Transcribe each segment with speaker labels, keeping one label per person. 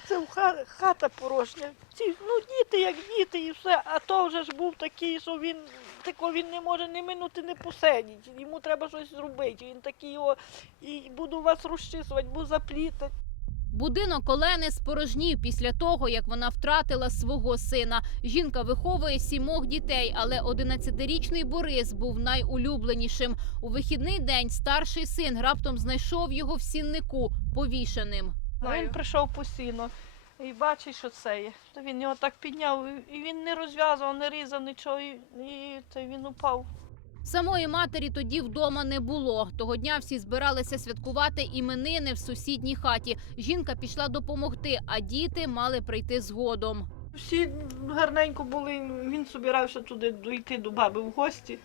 Speaker 1: Це хата порожня. Діти як діти і все, а то вже ж був такий, що він не може ні минути не посидіти. Йому треба щось зробити. Він такий, і буду вас розчісувати, буду заплітати.
Speaker 2: Будинок Олени спорожнів після того, як вона втратила свого сина. Жінка виховує 7 дітей, але 11-річний Борис був найулюбленішим. У вихідний день старший син раптом знайшов його в сіннику повішеним.
Speaker 1: Він прийшов по сіно і бачить, що це є. То він його так підняв, і він не розв'язував, не різав нічого, і він упав.
Speaker 2: Самої матері тоді вдома не було. Того дня всі збиралися святкувати іменини в сусідній хаті. Жінка пішла допомогти, а діти мали прийти згодом.
Speaker 1: Всі гарненько були, він збирався туди дійти до баби в гості.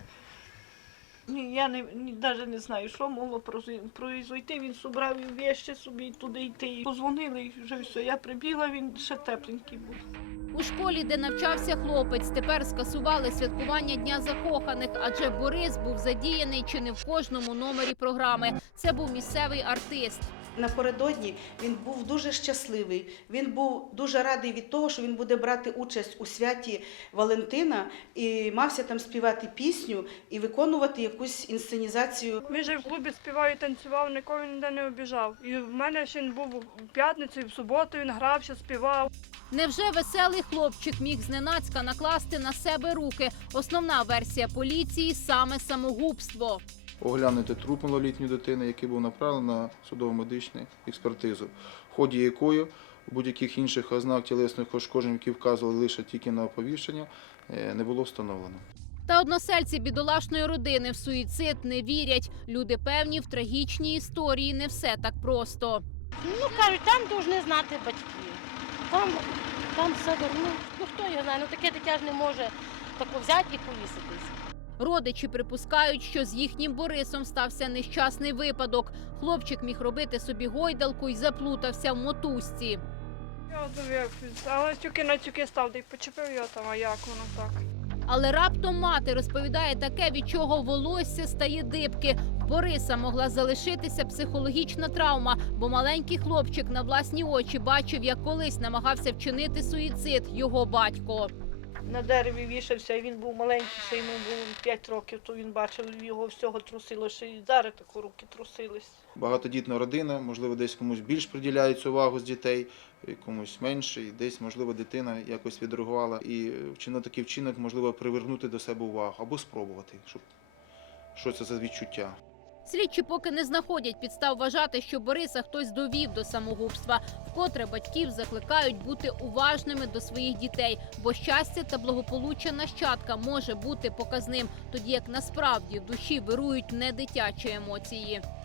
Speaker 1: Я навіть не знаю, що могло произойти. Він зібрав вещі собі туди йти. Позвонили, і вже все. Я прибігла, він ще тепленький був.
Speaker 2: У школі, де навчався хлопець, тепер скасували святкування Дня закоханих, адже Борис був задіяний чи не в кожному номері програми. Це був місцевий артист.
Speaker 3: Напередодні він був дуже щасливий, він був дуже радий від того, що він буде брати участь у святі Валентина і мався там співати пісню і виконувати якусь інсценізацію.
Speaker 4: Він же в клубі співав і танцював, нікого ніде не обіжав. І в мене ще він був в п'ятницю, і в суботу він грався, співав.
Speaker 2: Невже веселий хлопчик міг зненацька накласти на себе руки? Основна версія поліції – саме самогубство.
Speaker 5: Оглянути труп малолітньої дитини, який був направлений на судово-медичну експертизу, в ході якої будь-яких інших ознак тілесних ушкоджень, які вказували лише тільки на повішення, не було встановлено.
Speaker 2: Та односельці бідолашної родини в суїцид не вірять. Люди певні, в трагічній історії не все так просто.
Speaker 6: Кажуть, там повинні знати батьки. Там все, хто його знає, таке дитя ж не може тако взяти і повіситись.
Speaker 2: Родичі припускають, що з їхнім Борисом стався нещасний випадок. Хлопчик міг робити собі гойдалку і заплутався в мотузці.
Speaker 4: Я але тюки на тюки став, і почепив його там, а як воно так.
Speaker 2: Але раптом мати розповідає таке, від чого волосся стає дибки. В Бориса могла залишитися психологічна травма, бо маленький хлопчик на власні очі бачив, як колись намагався вчинити суїцид його батько.
Speaker 1: На дереві вішався, і він був маленький, ще йому було 5 років, то він бачив, його всього трусило, ще й зараз тако руки трусились.
Speaker 5: Багатодітна родина, можливо, десь комусь більш приділяється увагу з дітей, комусь менше, і десь, можливо, дитина якось відреагувала. І вчинити такий вчинок, можливо, привернути до себе увагу або спробувати, що це за відчуття.
Speaker 2: Слідчі поки не знаходять підстав вважати, що Бориса хтось довів до самогубства. Вкотре батьків закликають бути уважними до своїх дітей, бо щастя та благополуччя нащадка може бути показним, тоді як насправді в душі вирують не дитячі емоції.